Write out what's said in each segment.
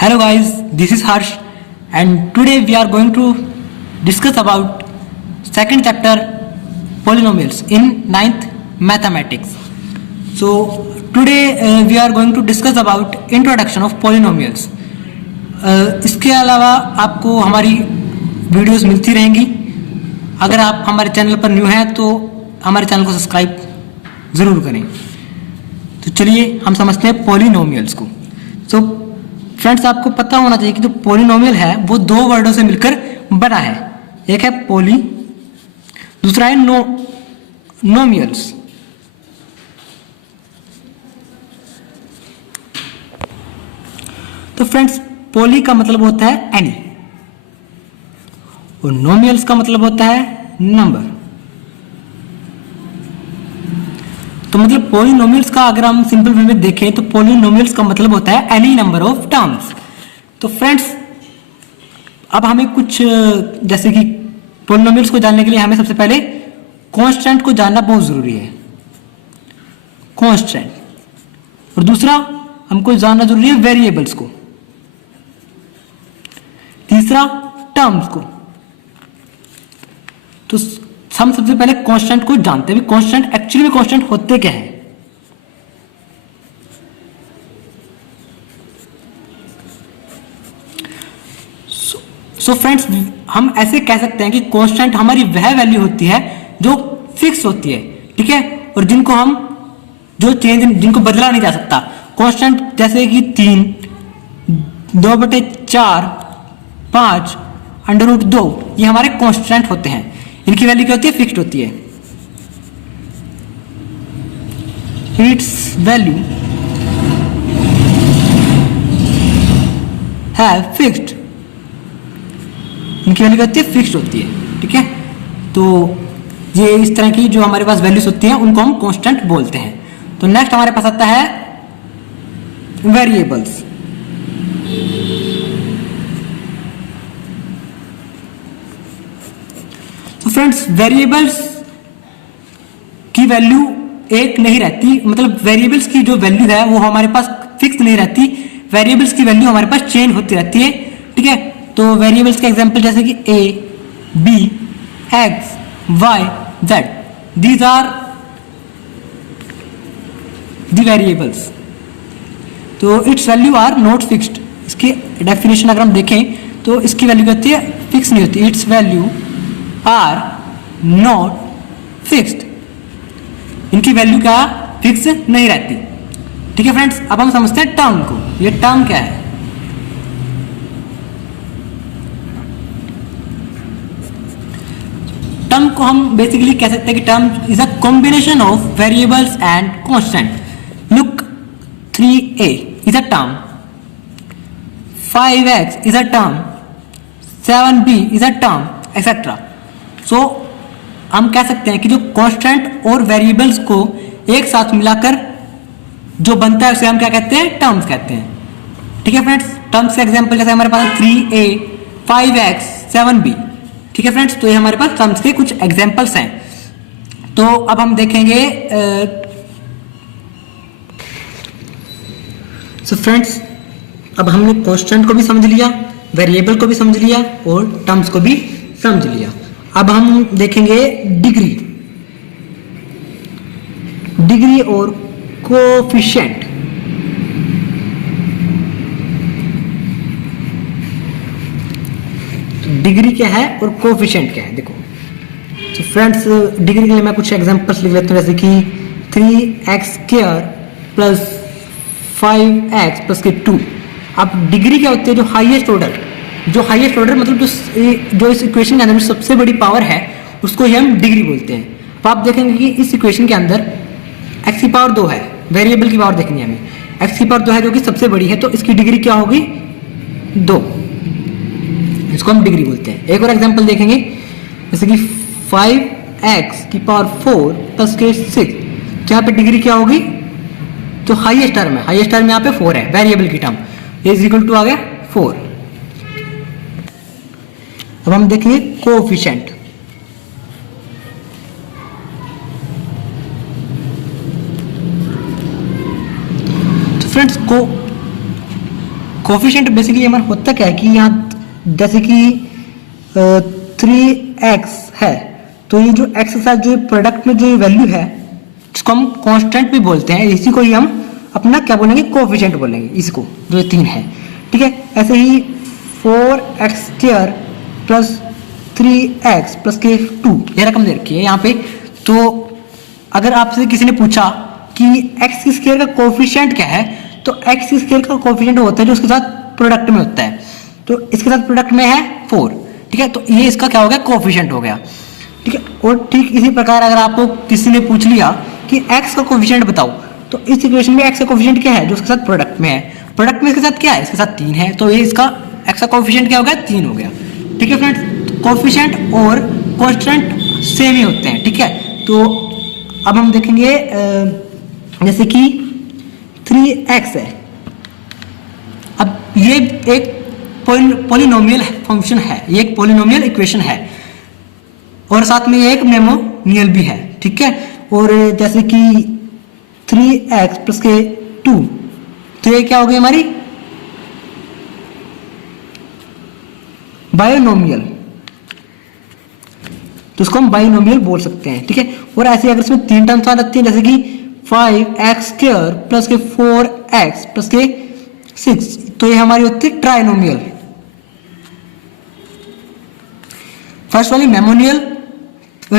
Hello guys, this is Harsh and today we are going to discuss about second chapter polynomials in ninth mathematics. So today we are going to discuss about introduction of polynomials. इसके अलावा आपको हमारी videos मिलती रहेंगी. अगर आप हमारे channel पर न्यू हैं तो हमारे चैनल को सब्सक्राइब ज़रूर करें. तो चलिए हम समझते हैं पॉलिनोमियल्स को. सो फ्रेंड्स, आपको पता होना चाहिए कि जो पॉलिनोमियल है वो दो वर्डों से मिलकर बना है. एक है पॉली, दूसरा है नोमियल्स. तो फ्रेंड्स, पॉली का मतलब होता है एनी और नोमियल्स का मतलब होता है नंबर. तो मतलब पॉलिनोमियल्स का अगर हम सिंपल वे में देखें तो पॉलिनोमियल्स का मतलब होता है एनी नंबर ऑफ टर्म्स. तो फ्रेंड्स, अब हमें कुछ जैसे कि पॉलिनोमियल्स को जानने के लिए हमें सबसे पहले कांस्टेंट को जानना बहुत जरूरी है. कांस्टेंट. और दूसरा हमको जानना जरूरी है वेरिएबल्स को. तीसरा टर्म्स को. तो हम सबसे पहले कांस्टेंट को जानते हैं. कांस्टेंट एक्चुअली में कांस्टेंट होते क्या है? सो फ्रेंड्स, हम ऐसे कह सकते हैं कि कांस्टेंट हमारी वह वैल्यू होती है जो फिक्स होती है, ठीक है, और जिनको बदला नहीं जा सकता. कांस्टेंट जैसे कि 3, 2/4, 5, √2 ये हमारे कांस्टेंट होते हैं. इनकी वैल्यू क्या होती है? फिक्स्ड होती है. इट्स वैल्यू है फिक्स्ड. इनकी वैल्यू क्या होती है? फिक्स्ड होती है, ठीक है. तो ये इस तरह की जो हमारे पास वैल्यूज होती हैं उनको हम कांस्टेंट बोलते हैं. तो नेक्स्ट हमारे पास आता है वेरिएबल्स. तो फ्रेंड्स, वेरिएबल्स की वैल्यू एक नहीं रहती. मतलब वेरिएबल्स की जो वैल्यू है वो हमारे पास फिक्स नहीं रहती. वेरिएबल्स की वैल्यू हमारे पास चेंज होती रहती है, ठीक है. तो वेरिएबल्स के एग्जांपल जैसे कि a, b, x, y, z, these are the variables. तो its value are not fixed. इसकी डेफिनेशन अगर हम देखें तो इसकी वैल्यू क्या होती है? फिक्स नहीं होती. Its value are not fixed. इनकी वैल्यू क्या फिक्स नहीं रहती, ठीक है फ्रेंड्स. अब हम समझते हैं टर्म को. ये टर्म क्या है? टर्म को हम बेसिकली कह सकते हैं कि term is a combination of variables and constant. Look, 3a is a term, 5x is a term, 7b is a term, etcetera. So हम कह सकते हैं कि जो कांस्टेंट और वेरिएबल्स को एक साथ मिलाकर जो बनता है उसे हम क्या कहते हैं? टर्म्स कहते हैं, ठीक है फ्रेंड्स. टर्म्स के एग्जांपल जैसे हमारे पास 3a, 5x, 7b, ठीक है फ्रेंड्स. तो ये हमारे पास टर्म्स के कुछ एग्जांपल्स हैं. तो अब हम देखेंगे. सो फ्रेंड्स, अब हमने कांस्टेंट को भी समझ लिया, वेरिएबल को भी समझ लिया और टर्म्स को भी समझ लिया. अब हम देखेंगे डिग्री और कोफिशिएंट. डिग्री क्या है और कोफिशिएंट क्या है? देखो, तो फ्रेंड्स, डिग्री के लिए मैं कुछ एग्जांपल्स लिख लेता हूं जैसे कि 3x² प्लस 5x प्लस के 2. अब डिग्री क्या होती है? जो हाईएस्ट ऑर्डर मतलब जो इस इक्वेशन के अंदर सबसे बड़ी पावर है उसको ही हम डिग्री बोलते हैं. अब आप देखेंगे कि इस इक्वेशन के अंदर x की पावर 2 है. वेरिएबल की पावर देखनी है हमें. x की पावर 2 है जो कि सबसे बड़ी है, तो इसकी डिग्री क्या होगी? 2. इसको हम डिग्री बोलते हैं. एक और एग्जांपल देखेंगे जैसे कि 5x की पावर 4 प्लस के 6. तो यहाँ पे डिग्री क्या होगी? तो हाईएस्ट टर्म है. हाईएस्ट टर्म यहाँ पे 4 है, वेरिएबल की टर्म. ये इज इक्वल टू आ गया 4. अब हम देखेंगे कोएफिशिएंट. तो फ्रेंड्स, कोफिशिएंट बेसिकली हमारा होता क्या है कि यहाँ जैसे कि 3x है, तो ये जो x के साथ जो प्रोडक्ट में जो वैल्यू है जिसको हम कांस्टेंट भी बोलते हैं, इसी को ही हम अपना क्या बोलेंगे, कोफिशिएंट बोलेंगे इसको, जो ये 3 है। ठीक है, ऐसे ही 4x² प्लस 3x प्लस के 2 ये रकम दे रखी है यहाँ पे। तो अगर आपसे किसी ने पूछा कि x² का कोफिशिएंट क्या है, तो x² का कोफिशिएंट होता है जो उसके साथ प्रोडक्ट में होता है, तो इसके साथ प्रोडक्ट में है 4। ठीक है, तो ये इसका क्या हो गया, कोफिशिएंट हो गया। ठीक है, और ठीक इसी प्रकार अगर आपको किसी ने पूछ लिया कि x का कोफिशिएंट बताओ, तो इस इक्वेशन में x का कोफिशिएंट क्या है, जो उसके साथ प्रोडक्ट में है, प्रोडक्ट में इसके साथ क्या है, इसके साथ 3 है, तो ये इसका x का कोफिशिएंट क्या हो गया, 3 हो गया। ठीक है फ्रेंड्स, कोफिशिएंट और कांस्टेंट सेम ही होते हैं। ठीक है, तो अब हम देखेंगे जैसे कि 3x है, अब ये एक पॉलिनोमियल फंक्शन है, ये एक पॉलिनोमियल इक्वेशन है और साथ में ये एक मेमोनियल भी है। ठीक है, और जैसे कि 3x प्लस के 2, तो ये क्या हो गई हमारी बायोनोमियल, तो इसको हम बायोनोमियल बोल सकते हैं। ठीक है, और ऐसे अगर इसमें 3 टर्म्स आ जाती हैं जैसे कि 5x² प्लस के 4x प्लस के 6, तो ये हमारी होती है ट्राइनोमियल। फर्स्ट वाली मेमोनियल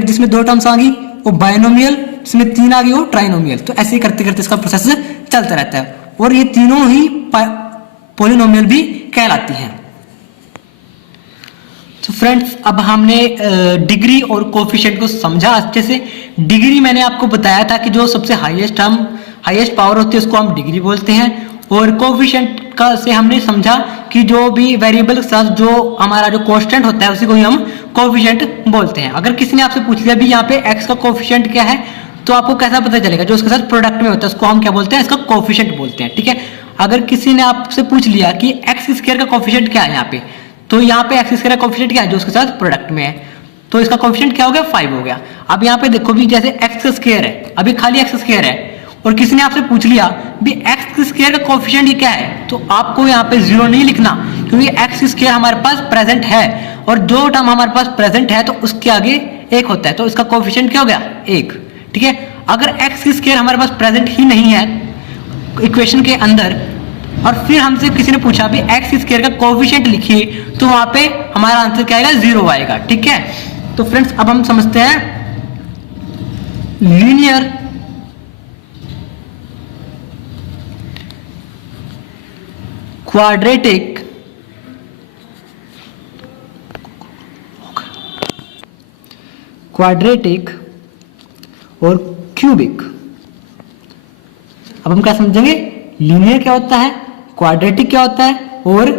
जिसमें 2 टर्म्स आ गई, वो बायोनोमियल जिसमें 3 आ गई, वो ट्राइनोमियल। तो ऐसे ही करते करते इसका प्रोसेस चलता रहता है, और ये तीनों ही पॉलिनोमियल भी कहलाती हैं। तो फ्रेंड्स, अब हमने डिग्री और कोफिशिएंट को समझा अच्छे से। डिग्री मैंने आपको बताया था कि जो सबसे हाईएस्ट पावर होती है उसको हम डिग्री बोलते हैं, और कोफिशिएंट का से हमने समझा कि जो भी वेरिएबल के साथ जो हमारा जो कांस्टेंट होता है उसी को ही हम कोफिशिएंट बोलते हैं। अगर किसी ने आपसे पूछ लिया भी यहाँ पे x का कोफिशिएंट क्या है, तो आपको कैसा पता चलेगा, जो उसके साथ प्रोडक्ट में होता है उसको हम क्या बोलते हैं, इसका कोफिशिएंट बोलते हैं। ठीक है, अगर किसी ने आपसे पूछ लिया कि x² का कोफिशिएंट क्या है यहाँ पे, तो यहाँ पे x² का कोफिशिएंट क्या है, जो उसके साथ प्रोडक्ट में है, तो इसका कोफिशिएंट क्या हो गया, 5 हो गया। अब यहाँ पे देखो भी जैसे x² है, अभी खाली x² है, और किसी ने आपसे पूछ लिया भी x² का कोफिशिएंट ये क्या है, तो आपको यहाँ पे 0 नहीं लिखना, क्योंकि x² हमारे पास प्रेजेंट है, और जो टर्म हमारे पास प्रेजेंट है तो उसके आगे 1 होता है, तो इसका कोफिशिएंट क्या हो गया, 1। ठीक है, अगर x² हमारे पास प्रेजेंट ही नहीं है इक्वेशन के अंदर, और फिर हमसे किसी ने पूछा भी x² का कोफिशिएंट लिखिए, तो वहां पे हमारा आंसर क्या आएगा, 0 आएगा। ठीक है, तो फ्रेंड्स अब हम समझते हैं लीनियर क्वाड्रेटिक और क्यूबिक। अब हम क्या समझेंगे, लीनियर क्या होता है, क्वाड्रेटिक क्या होता है, और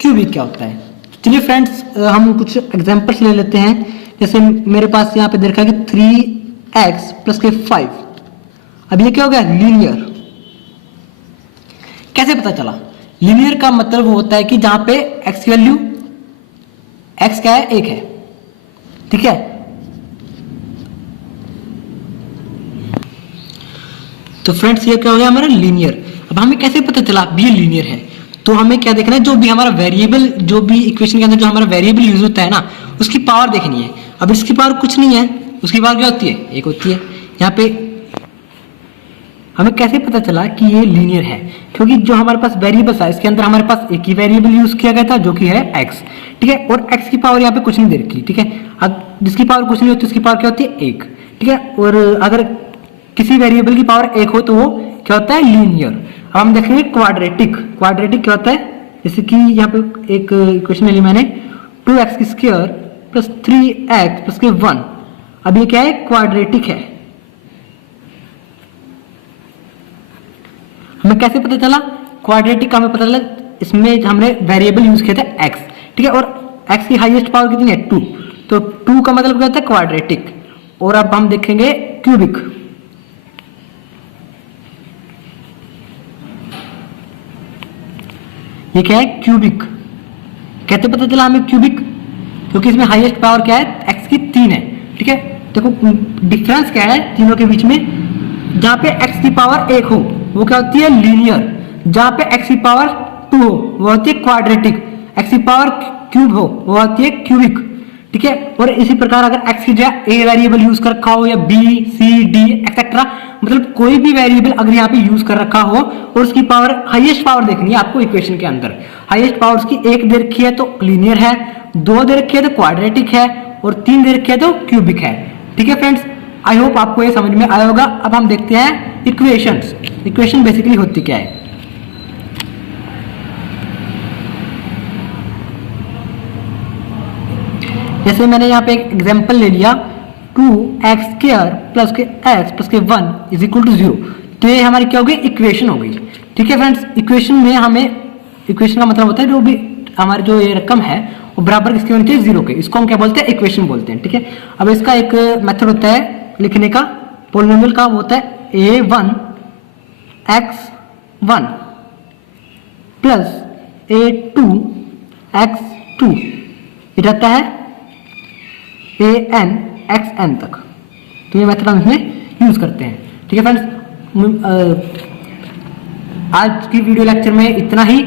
क्यूबिक क्या होता है। चलिए फ्रेंड्स, हम कुछ एग्जांपल्स ले लेते हैं। जैसे मेरे पास यहाँ पे देखा कि 3x प्लस के 5, अब ये क्या हो गया, लीनियर। कैसे पता चला, लीनियर का मतलब वो होता है कि जहां पे x की वैल्यू x क्या है, 1 है। ठीक है, तो फ्रेंड्स ये क्या हो गया हमारा लीनियर। अब हमें कैसे पता चला भी ये लीनियर है, तो हमें क्या देखना है, जो भी हमारा वेरिएबल, जो भी इक्वेशन के अंदर जो हमारा वेरिएबल यूज होता है ना, उसकी पावर देखनी है। अब इसकी पावर कुछ नहीं है, उसकी पावर क्या होती है, 1 होती है। यहाँ पे हमें कैसे पता चला कि ये लीनियर है, क्योंकि जो हमारे पास वेरिएबल था इसके अंदर हमारे पास एक ही वेरिएबल यूज किया गया था जो कि है x। ठीक है, और x की पावर यहाँ पे कुछ नहीं दे रखी। ठीक है, अब जिसकी पावर कुछ नहीं होती उसकी पावर क्या होती है, 1। ठीक है, और अगर किसी वेरिएबल की पावर 1 हो तो वो क्या होता है, लीनियर। अब हम देखेंगे क्वाड्रेटिक। क्वाड्रेटिक क्या होता है, जैसे कि यहाँ पे एक इक्वेशन ले ली मैंने, 2x² प्लस 3x प्लस के 1। अब ये क्या है, क्वाड्रेटिक है। हमें कैसे पता चला क्वाड्रेटिक का, हमें पता चला इसमें हमने वेरिएबल यूज किया था x। ठीक है, और x की हाईएस्ट पावर कितनी है, 2, तो 2 का मतलब क्या होता है, क्वाड्रेटिक। और अब हम देखेंगे क्यूबिक। ये क्या है, क्यूबिक। कैसे पता चला हमें क्यूबिक, क्योंकि इसमें हाईएस्ट पावर क्या है, x की 3 है। ठीक है, देखो डिफरेंस क्या है तीनों के बीच में, जहां पे x की पावर 1 हो वो क्या होती है, लीनियर। जहां पे x की पावर 2 हो वो होती है क्वाड्रेटिक, x की पावर क्यूब हो वो होती है क्यूबिक, ठीक है। और इसी प्रकार अगर x की जगह a वेरिएबल यूज कर रखा हो या b c d एक्सेट्रा, मतलब कोई भी वेरिएबल अगर यहाँ पे यूज कर रखा हो और उसकी पावर हाईएस्ट पावर देखनी है आपको इक्वेशन के अंदर, हाईएस्ट पावर उसकी 1 दे रखी है तो लीनियर है, 2 दे रखी है तो क्वाड्रेटिक है और 3 दे रखी है तो क्यूबिक है, ठीक है फ्रेंड्स। आई होप आपको ये समझ में आया होगा। अब हम देखते हैं इक्वेशंस। इक्वेशन बेसिकली होती क्या है। जैसे मैंने यहाँ पे एक एग्जांपल ले लिया 2x² प्लस के x प्लस के 1 इज इक्वल टू 0, तो ये हमारी क्या हो गई इक्वेशन हो गई, ठीक है फ्रेंड्स। इक्वेशन में हमें, इक्वेशन का मतलब होता है जो भी हमारी जो ये रकम है वो बराबर किसकी होनी चाहिए 0 के, इसको हम क्या बोलते हैं इक्वेशन बोलते हैं, ठीक है। अब इसका एक मेथड होता है लिखने का, पॉलिनोमियल का, वो होता है a1 x1 plus a2 x2, ये रहता है an xn तक, तो ये मेथड हम इसमें यूज करते हैं, ठीक है फ्रेंड्स। आज की वीडियो लेक्चर में इतना ही।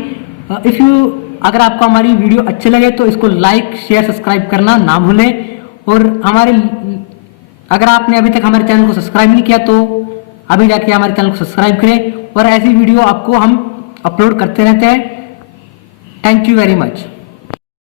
अगर आपको हमारी वीडियो अच्छे लगे तो इसको लाइक शेयर सब्सक्राइब करना ना भूलें, और अगर आपने अभी तक हमारे चैनल को सब्सक्राइब नहीं किया तो अभी जाके हमारे चैनल को सब्सक्राइब करें, और ऐसी वीडियो आपको हम अपलोड करते रहते हैं। Thank you very much.